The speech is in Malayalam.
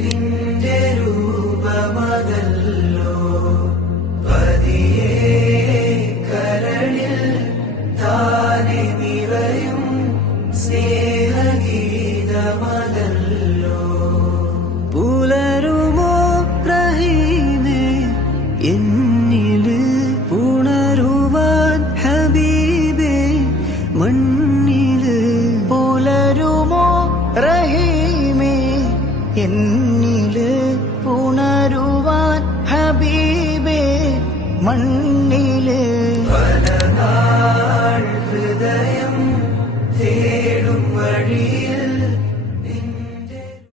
നിന്റെ രൂപമതല്ലോ പതിയെ കരളിൽ താനെ നിറയും സ്നേഹഗീതമതല്ലോ പുലരുമോ റഹീമേ എന്നില് പുണരുവാൻ ഹബീബേ മണ്ണില് പുലരുമോ റഹീമേ എന്നില് പുണരുവാൻ ഹബീബേ മണ്ണില് പലനാൾ ഹൃദയം തേടും വഴിയിൽ